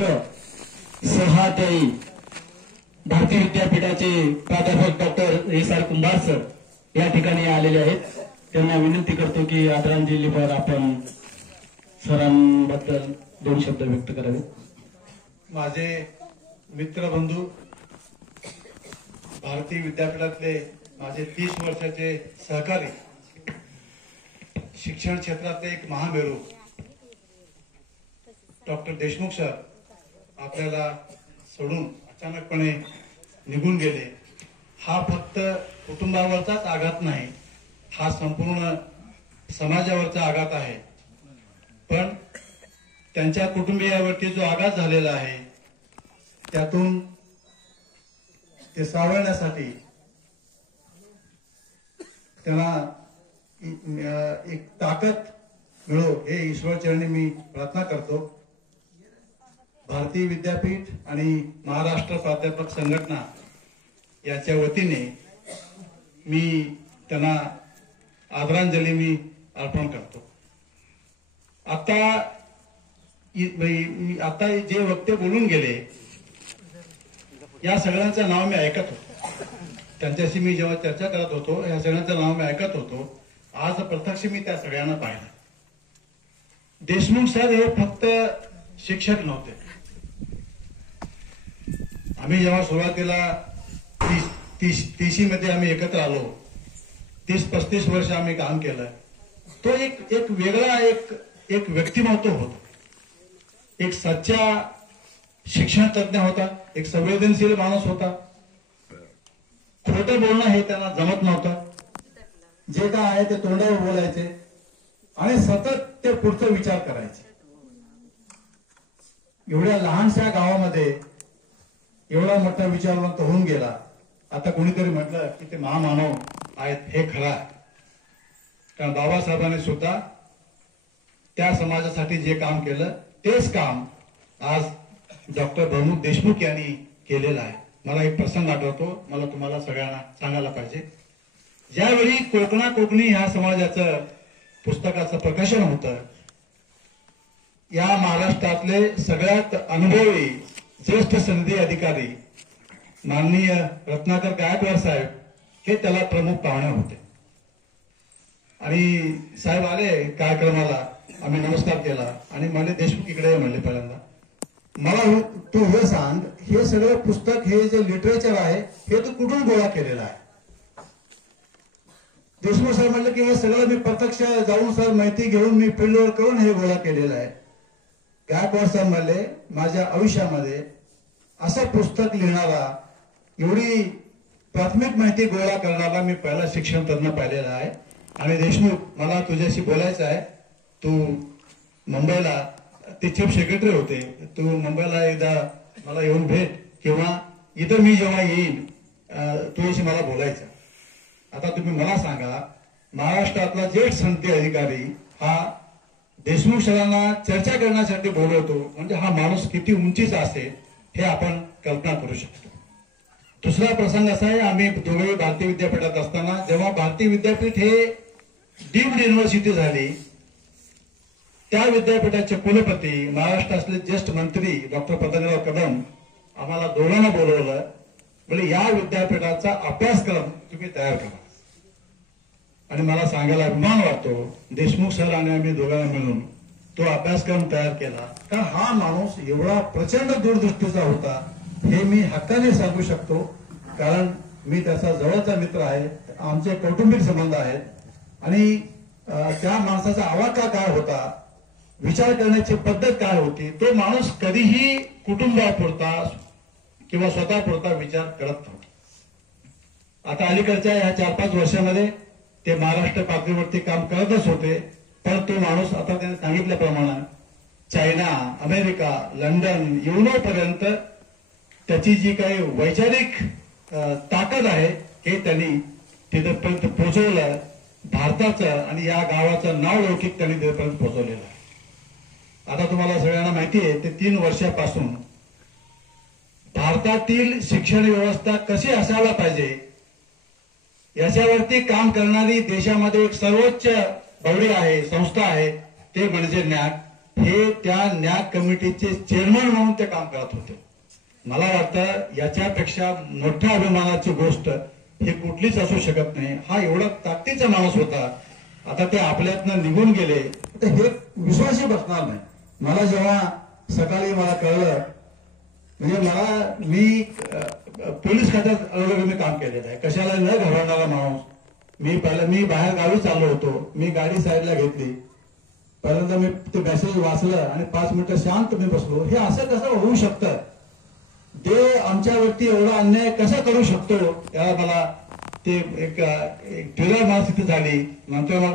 मित्र सहाध्यायी भारतीय विद्यापीठाचे प्राध्यापक डॉक्टर एस.आर. कुंभार सर या ठिकाणी आलेले आहेत. त्यांना विनंती करतो की आदरांजलीपर आपण सरांबद्दल 2 शब्द व्यक्त करावे. माझे मित्रबंधू, भारतीय विद्यापीठातले माझे 30 वर्षाचे सहकारी, शिक्षण क्षेत्रातले एक महामेरू डॉक्टर देशमुख सर आपल्याला सोडून अचानकपणे निघून गेले. हा फक्त कुटुंबावरचाच आघात नाही, हा संपूर्ण समाजावरचा आघात आहे. पण त्यांच्या कुटुंबियावरती जो आघात झालेला आहे त्यातून ते सावरण्यासाठी त्यांना एक ताकद मिळो हे ईश्वरचरणी मी प्रार्थना करतो. भारतीय विद्यापीठ आणि महाराष्ट्र प्राध्यापक संघटना याच्या वतीने मी त्यांना आदरांजली मी अर्पण करतो. आता जे वक्ते बोलून गेले या सगळ्यांचं नाव मी ऐकत होतो. त्यांच्याशी मी जेव्हा चर्चा करत होतो या सगळ्यांचं नाव मी ऐकत होतो. आज प्रत्यक्ष मी त्या सगळ्यांना पाहिलं. देशमुख सर हे फक्त शिक्षक नव्हते. आम्ही जेव्हा सुरुवातीला 30 मध्ये आम्ही एकत्र आलो, 30-35 वर्ष आम्ही काम केलं. तो एक वेगळा एक व्यक्तिमत्व होता. एक सच्चा शिक्षण तज्ञ होता, एक संवेदनशील माणूस होता. खोटं बोलणं हे त्यांना जमत नव्हतं. जे काय आहे ते तोंडावर बोलायचे आणि सतत ते पुढचा विचार करायचे. एवढ्या लहानशा गावामध्ये एवढा मोठा विचारवंत होऊन गेला. आता कोणीतरी म्हटलं की ते महामानव आहेत, हे खरं आहे. कारण बाबासाहेबांनी सुद्धा त्या समाजासाठी जे काम केलं तेच काम आज डॉक्टर प्रमुख देशमुख यांनी केलेलं आहे. मला एक प्रसंग आठवतो, मला तुम्हाला सगळ्यांना सांगायला पाहिजे. ज्यावेळी कोकणी ह्या समाजाचं पुस्तकाचं प्रकाशन होतं, या महाराष्ट्रातले सगळ्यात अनुभवी ज्येष्ठ सनदी अधिकारी माननीय रत्नाकर गायकवाड साहेब हे त्याला प्रमुख पाहुणे होते. आणि साहेब आले कार्यक्रमाला, आम्ही नमस्कार केला आणि मला देशमुख इकडे म्हणले पहिल्यांदा, मला तू हे सांग, हे सगळं पुस्तक, हे जे लिटरेचर आहे हे तू कुठून गोळा केलेलं आहे? देशमुख सर म्हणले की हे सगळं मी प्रत्यक्ष जाऊन सर माहिती घेऊन मी फील्डवर करून हे गोळा केलेलं आहे. गायकवाड सर म्हणले, माझ्या आयुष्यामध्ये असं पुस्तक लिहिणारा, एवढी प्राथमिक माहिती गोळा करणारा मी पहिला शिक्षण तज्ञ पाहिलेला आहे. आणि देशमुख, मला तुझ्याशी बोलायचं आहे. तू मुंबईला, ते चीफ सेक्रेटरी होते, तू मुंबईला एकदा मला येऊन भेट, किंवा इथं मी जेव्हा येईन तुझ्याशी मला बोलायचं. आता तुम्ही मला सांगा, महाराष्ट्रातला ज्येष्ठ सनदी अधिकारी हा देशमुख सरांना चर्चा करण्यासाठी बोलवतो, म्हणजे हा माणूस किती उंचीचा असेल हे आपण कल्पना करू शकतो. दुसरा प्रसंग असा आहे, आम्ही दोघे भारतीय विद्यापीठात असताना, जेव्हा भारतीय विद्यापीठ हे डीम्ड युनिव्हर्सिटी झाली, त्या विद्यापीठाचे कुलपती, महाराष्ट्रातले ज्येष्ठ मंत्री डॉक्टर पतंगराव कदम आम्हाला दोघांना बोलवलं. म्हणजे या विद्यापीठाचा अभ्यासक्रम तुम्ही तयार करा. आणि मला सांगायला अभिमान वाटतो, देशमुख सर आणि आम्ही दोघांना मिळून तो अभ्यासक्रम तयार केला. कारण हा माणूस एवढा प्रचंड दूरदृष्टीचा होता हे मी हक्काने सांगू शकतो. कारण मी त्याचा जवळचा मित्र आहे, आमचे कौटुंबिक संबंध आहेत. आणि त्या माणसाचा आवाका काय होता, विचार करण्याची पद्धत काय होती, तो माणूस कधीही कुटुंबापुरता किंवा स्वतःपुरता विचार करत नव्हता. आता अलीकडच्या या 4-5 वर्षामध्ये ते महाराष्ट्र पातळीवरती काम करतच होते. पण तो माणूस, आता त्याने सांगितल्याप्रमाणे, चायना, अमेरिका, लंडन, युरोपपर्यंत त्याची जी काही वैचारिक ताकद आहे हे त्यांनी तिथपर्यंत पोहोचवलं. भारताचं आणि या गावाचं नाव लौकिक त्यांनी तिथपर्यंत पोहोचवलेलं आहे. आता तुम्हाला सगळ्यांना माहिती आहे, ते 3 वर्षापासून भारतातील शिक्षण व्यवस्था कशी असायला पाहिजे याच्यावरती काम करणारी देशामध्ये एक सर्वोच्च बॉडी आहे, संस्था आहे, ते म्हणजे नॅक. हे त्या न्याक कमिटीचे चेअरमन म्हणून ते काम करत होते. मला वाटतं याच्यापेक्षा मोठ्या अभिमानाची गोष्ट हे कुठलीच असू शकत नाही. हा एवढा ताकदीचा माणूस होता. आता ते आपल्यातनं निघून गेले तर हे विश्वासही बसणार नाही. मला जेव्हा सकाळी मला कळलं, म्हणजे मी पोलीस खात्यात अलग मी काम केलेलं आहे. कशाला न घाबरणारा माणूस. मी बाहेर गावी चाललो होतो. मी गाडी साईडला घेतली. पहिल्यांदा मी ते मेसेज वाचलं आणि 5 मिनिटं शांत मी बसलो. हे असं कसं होऊ शकतं? देव आमच्यावरती एवढा अन्याय कसा करू शकतो? याला मला ते एक ट्रिगर मानसिकता झाली. नंतर मग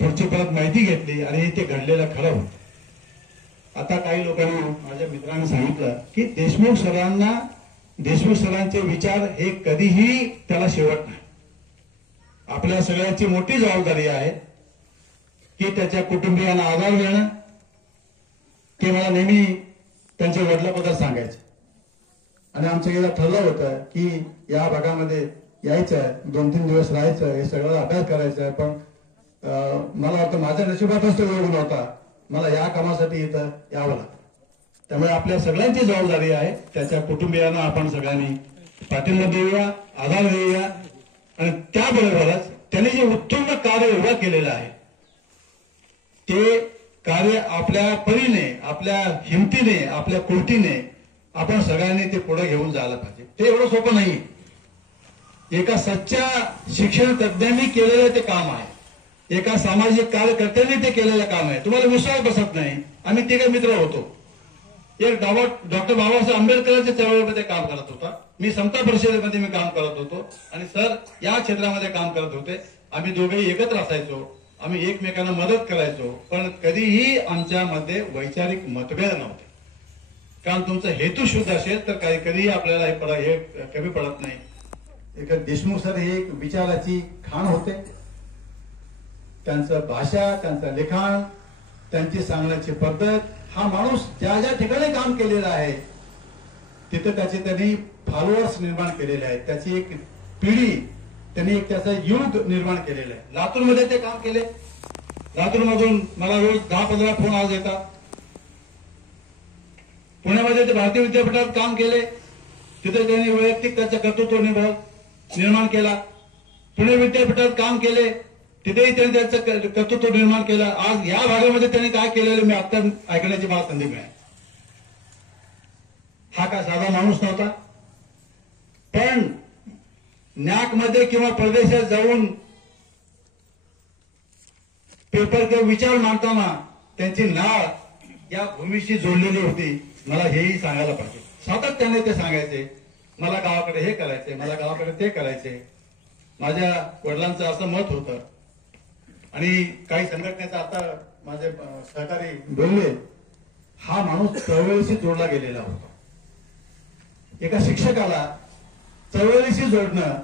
पुढची परत माहिती घेतली आणि ते घडलेलं खरं होतं. आता काही लोकांनी, माझ्या मित्रांनी सांगितलं की देशमुख सरांचे विचार हे कधीही त्याला शेवट नाही. आपल्या सगळ्यांची मोठी जबाबदारी आहे की त्याच्या कुटुंबियांना आधार देणं. ते मला नेहमी त्यांच्या वडिलांबद्दल सांगायचे आणि आमच्या गेला ठरलं होतं की या भागामध्ये यायचं, 2-3 दिवस राहायचं, हे सगळं अभ्यास करायचं. पण मला वाटतं माझ्या नशिबातच तो योग नव्हता. मला या कामासाठी इथं यावं लागतं. त्यामुळे आपल्या सगळ्यांची जबाबदारी आहे. त्याच्या कुटुंबियांना आपण सगळ्यांनी पाठिंबा देऊया, आधार देऊया आणि त्याबरोबरच त्याने जे उत्तुंग कार्य उभं केलेलं आहे ते कार्य आपल्या परीने, आपल्या हिमतीने, आपल्या कृतीने आपण सगळ्यांनी ते पुढे घेऊन जायला पाहिजे. ते एवढं सोपं नाही. एका सच्च्या शिक्षण तज्ञांनी केलेलं ते काम आहे. एका सामाजिक कार्यकर्त्यांनी ते केलेलं काम आहे. तुम्हाला विश्वास बसत नाही. आम्ही तिघे मित्र होतो. एक डॉक्टर बाबासाहेब आंबेडकरांच्या चळवळीमध्ये काम करत होता. मी समता परिषदेमध्ये मी काम करत होतो आणि सर या क्षेत्रामध्ये काम करत होते. आम्ही दोघेही एकत्र असायचो. आम्ही एकमेकांना मदत करायचो. पण कधीही आमच्यामध्ये वैचारिक मतभेद नव्हते. कारण तुमचा हेतू शुद्ध असेल तर कधीही आपल्याला हे कमी पडत नाही. एक देशमुख सर हे एक विचाराची खाण होते. त्यांचं भाषा, त्यांचं लिखाण, त्यांची सांगण्याची पद्धत, हा माणूस ज्या ज्या ठिकाणी काम केलेलं आहे तिथं त्यांनी फॉलोअर्स निर्माण केलेले आहेत. त्याची एक पिढी, त्यांनी एक त्याचं युग निर्माण केलेलं आहे. लातूरमध्ये ते काम केले. लातूरमधून मला रोज 10-15 फोन आज येतात. पुण्यामध्ये ते भारतीय विद्यापीठात काम केले. तिथे त्यांनी वैयक्तिक त्याचं कर्तृत्व निर्माण केला. पुणे विद्यापीठात काम केले. तिथेही त्यांनी त्याचं कर्तृत्व निर्माण केलं. आज या भागामध्ये त्यांनी काय केलेलं मी आता ऐकण्याची मला संधी मिळाली. हा काय साधा माणूस नव्हता. पण न्याकमध्ये किंवा परदेशात जाऊन पेपर किंवा विचार मांडताना त्यांची नाळ या भूमीशी जोडलेली होती. मला हेही सांगायला पाहिजे. सातत्याने ते सांगायचे, मला गावाकडे हे करायचे, मला गावाकडे ते करायचे. माझ्या वडिलांचं असं मत होतं आणि काही संघटनेचा आता माझे सहकारी बोलले, हा माणूस चळवळीशी जोडला गेलेला होता. एका शिक्षकाला चळवळीशी जोडणं,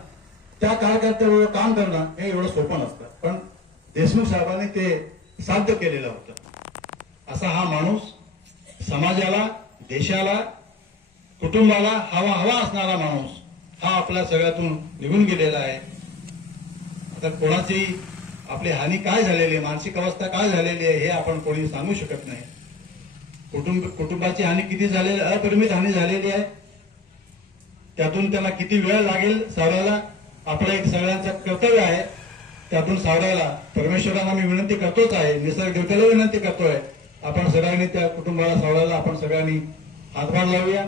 त्या कार्यकर्त्याबरोबर काम करणं हे एवढं सोपं नसतं. पण देशमुख साहेबांनी ते साध्य केलेलं होतं. असा हा माणूस समाजाला, देशाला, कुटुंबाला हवा असणारा माणूस हा आपल्या सगळ्यातून निघून गेलेला आहे. आता कोणाची आपली हानी काय झालेली आहे, मानसिक अवस्था काय झालेली आहे हे आपण कोणी सांगू शकत नाही. कुटुंबाची हानी किती झालेली, अपरिमित हानी झालेली आहे. त्यातून त्याला किती वेळ लागेल सावरायला, आपलं एक सगळ्यांचं कर्तव्य आहे त्यातून सावरायला. परमेश्वरांना मी विनंती करतोच आहे, निसर्ग देवतेला विनंती करतोय, आपण सगळ्यांनी त्या कुटुंबाला सावरायला आपण सगळ्यांनी हातभार लावूया.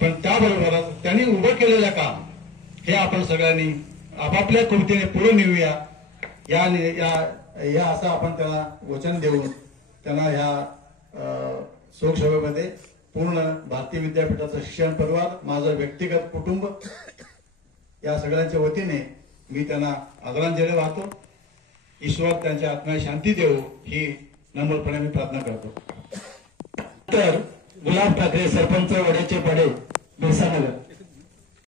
पण त्याबरोबरच त्यांनी उभं केलेलं काम हे आपण सगळ्यांनी आपापल्या कृतीने पुढे नेऊया. या असं आपण त्यांना वचन देऊन त्यांना ह्या शोकसभेमध्ये पूर्ण भारतीय विद्यापीठाचं शिक्षण परिवार, माझं व्यक्तिगत कुटुंब या सगळ्यांच्या वतीने मी त्यांना आदरांजली वाहतो. ईश्वर त्यांच्या आत्म्याला शांती देऊ ही नम्रपणे मी प्रार्थना करतो. तर गुलाब ठाकरे, सरपंच वड्याचे पाडे, बिरसानगर.